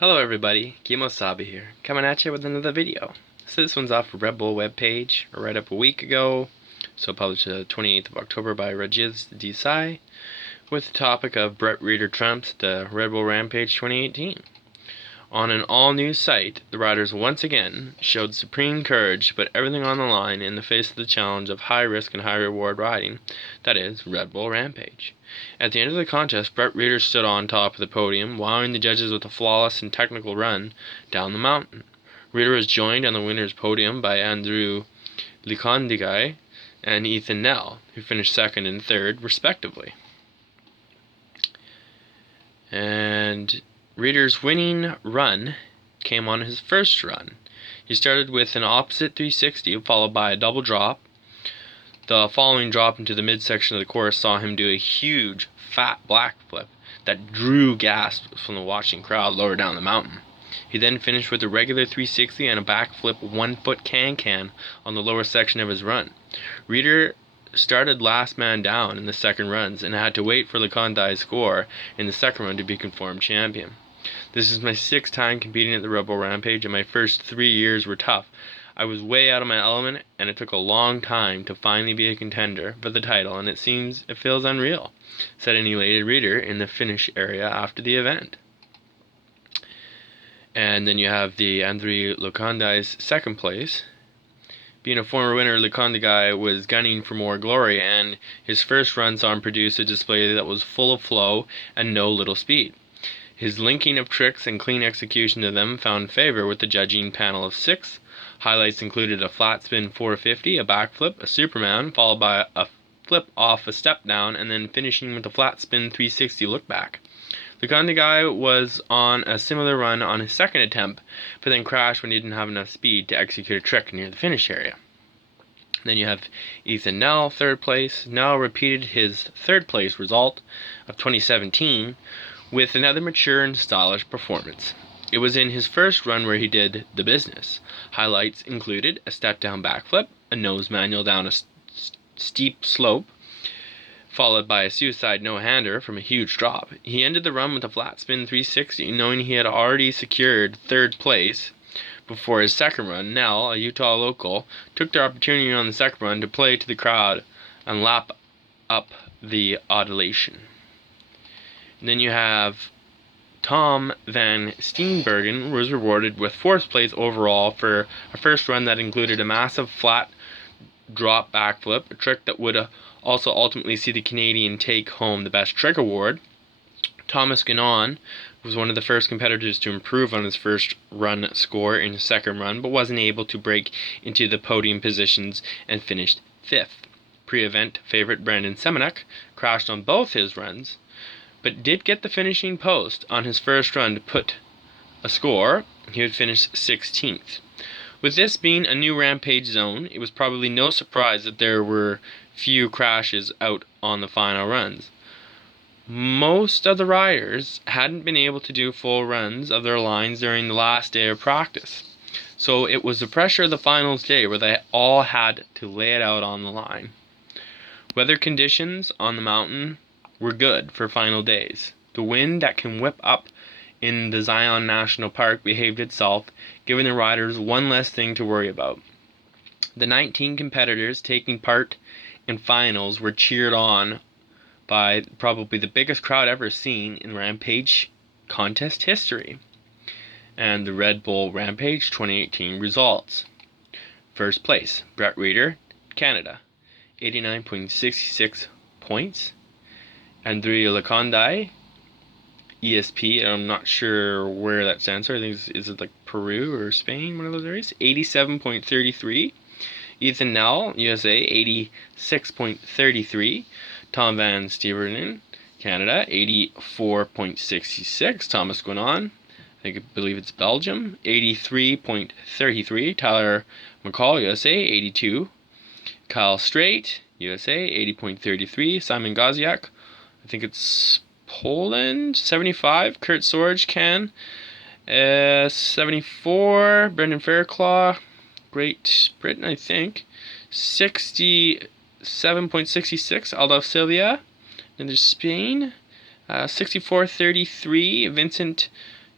Hello everybody, Kemo Sabi here, coming at you with another video. So this one's off of Redbull Webpage, right up a week ago, so published the 28th of October by Rajiv's Desai, with the topic of Rheeder trumps the Redbull Rampage 2018. On an all-new site, the riders once again showed supreme courage to put everything on the line in the face of the challenge of high-risk and high-reward riding, that is, Redbull Rampage. At the end of the contest, Rheeder stood on top of the podium, wowing the judges with a flawless and technical run down the mountain. Rheeder was joined on the winner's podium by Andrew Likondigai and Ethan Nell, who finished second and third, respectively. And Rheeder's winning run came on his first run. He started with an opposite 360, followed by a double drop. The following drop into the midsection of the course saw him do a huge, fat black flip that drew gasps from the watching crowd lower down the mountain. He then finished with a regular 360 and a backflip 1-foot can-can on the lower section of his run. Rheeder started last man down in the second runs and had to wait for Likondai's score in the second run to be confirmed champion. This is my 6th time competing at the Redbull Rampage, and my first 3 years were tough. I was way out of my element, and it took a long time to finally be a contender for the title, and it feels unreal, said an elated Rheeder in the finish area after the event. And then you have the Andrew Likondai's second place. Being a former winner, Likondai was gunning for more glory, and his first run saw him produce a display that was full of flow and no little speed. His linking of tricks and clean execution of them found favor with the judging panel of 6. Highlights included a flat spin 450, a backflip, a Superman, followed by a flip off a step down, and then finishing with a flat spin 360 look back. Likondai was on a similar run on his second attempt, but then crashed when he didn't have enough speed to execute a trick near the finish area. Then you have Ethan Nell, third place. Nell repeated his third place result of 2017 with another mature and stylish performance. It was in his first run where he did the business. Highlights included a step-down backflip, a nose manual down a steep slope, followed by a suicide no-hander from a huge drop. He ended the run with a flat spin 360, knowing he had already secured third place before his second run. Nell, a Utah local, took the opportunity on the second run to play to the crowd and lap up the adulation. And then you have Tom van Steenbergen was rewarded with 4th place overall for a first run that included a massive flat drop backflip, a trick that would also ultimately see the Canadian take home the Best Trick Award. Thomas Gannon was one of the first competitors to improve on his first run score in his second run, but wasn't able to break into the podium positions and finished 5th. Pre-event favorite Brandon Semenuk crashed on both his runs, but did get the finishing post on his first run to put a score. He would finish 16th. With this being a new Rampage zone, it was probably no surprise that there were few crashes out on the final runs. Most of the riders hadn't been able to do full runs of their lines during the last day of practice, so it was the pressure of the finals day where they all had to lay it out on the line. Weather conditions on the mountain were good for final days. The wind that can whip up in the Zion National Park behaved itself, giving the riders one less thing to worry about. The 19 competitors taking part in finals were cheered on by probably the biggest crowd ever seen in Rampage contest history. And the Redbull Rampage 2018 results. First place, Rheeder, Canada, 89.66 points. Andrew Likondai, ESP, I'm not sure where that stands for. I think is it like Peru or Spain, one of those areas? 87.33. Ethan Nell, USA, 86.33. Tom van Steenbergen, Canada, 84.66. Thomas Guinan, I believe it's Belgium, 83.33. Tyler McCall, USA, 82. Kyle Strait, USA, 80.33. Simon Gaziak, I think it's Poland, 75. Kurt Sorge, 74. Brendan Fairclough, Great Britain, I think, 67.66. Aldo Silva, and there's Spain, 64.33. Vincent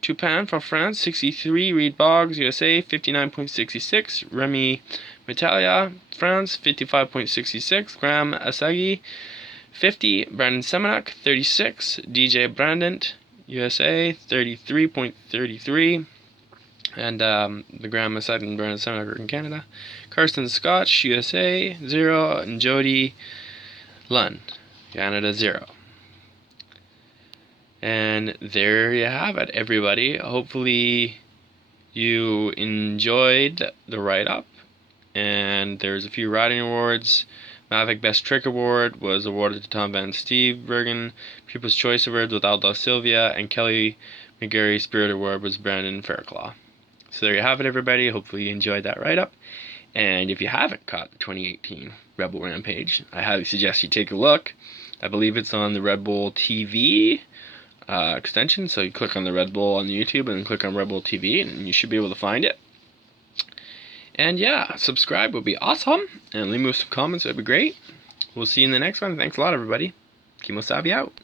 Tupan for France, 63. Reed Boggs, USA, 59.66. Remy Metalia, France, 55.66. Graham Asagi, 50. Brandon Semenuk, 36. DJ Brandant, USA, 33.33. And the Graham Asagi and Brandon Semenuk are in Canada. Carson Scotch, USA, 0. And Jody Lunn, Canada, 0. And there you have it, everybody. Hopefully you enjoyed the write-up. And there's a few writing awards. Mavic Best Trick Award was awarded to Tom Van Stevergen. People's Choice Award with Aldo Sylvia. And Kelly McGarry Spirit Award was Brandon Fairclaw. So there you have it, everybody. Hopefully you enjoyed that write-up. And if you haven't caught the 2018 Rebel Rampage, I highly suggest you take a look. I believe it's on the redbull TV extension, so you click on the Red Bull on YouTube and then click on redbull TV and you should be able to find it. And yeah, subscribe would be awesome, and leave me some comments, that'd be great. We'll see you in the next one. Thanks a lot, everybody. Kemo Sabi out.